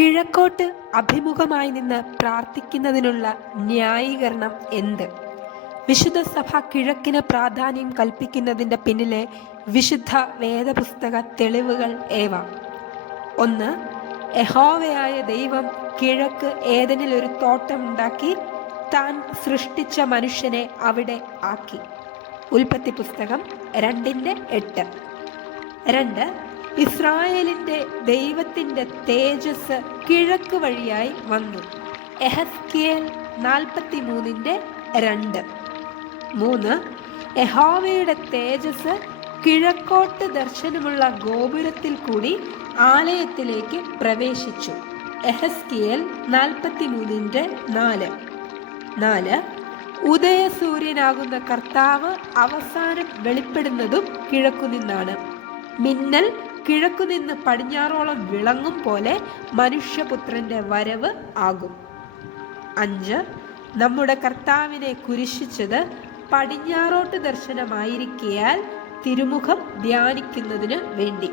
കിഴക്കോട്ട് അഭിമുഖമായി നിന്ന് പ്രാർത്ഥിക്കുന്നതിനുള്ള ന്യായീകരണം എന്ത്? വിശുദ്ധ സഭ കിഴക്കിന് പ്രാധാന്യം കൽപ്പിക്കുന്നതിന്റെ പിന്നിലെ വിശുദ്ധ വേദപുസ്തക തെളിവുകൾ ഏവ? ഒന്ന് യഹോവയായ ദൈവം കിഴക്ക് ഏതെങ്കിലും ഒരു തോട്ടമുണ്ടാക്കി താൻ സൃഷ്ടിച്ച മനുഷ്യനെ അവിടെ ആക്കി. ഉൽപ്പത്തി പുസ്തകം രണ്ടിന്റെ എട്ട്. രണ്ട് ഇസ്രായേലിന്റെ ദൈവത്തിന്റെ തേജസ് കിഴക്ക് വഴിയായി വന്നു. എഹസ്കിയേൽ നാൽപ്പത്തി മൂന്നിന്റെ രണ്ട്. മൂന്ന്. യഹോവയുടെ തേജസ് കിഴക്കോട്ട് ദർശനമുള്ള ഗോപുരത്തിൽ കൂടി ആലയത്തിലേക്ക് പ്രവേശിച്ചു. എഹസ്കിയേൽ നാൽപ്പത്തി മൂന്നിന്റെ നാല്. നാല്. ഉദയസൂര്യനാകുന്ന കർത്താവ് അവസാനം വെളിപ്പെടുന്നതും കിഴക്കുനിന്നാണ്. മിന്നൽ കിഴക്കുനിന്ന് പടിഞ്ഞാറോളം വിളങ്ങും പോലെ മനുഷ്യപുത്രന്റെ വരവ് ആകും. അഞ്ച് നമ്മുടെ കർത്താവിനെ കുരിശിച്ചത് പടിഞ്ഞാറോട്ട് ദർശനമായിരിക്കയാൽ തിരുമുഖം ധ്യാനിക്കുന്നതിന് വേണ്ടി.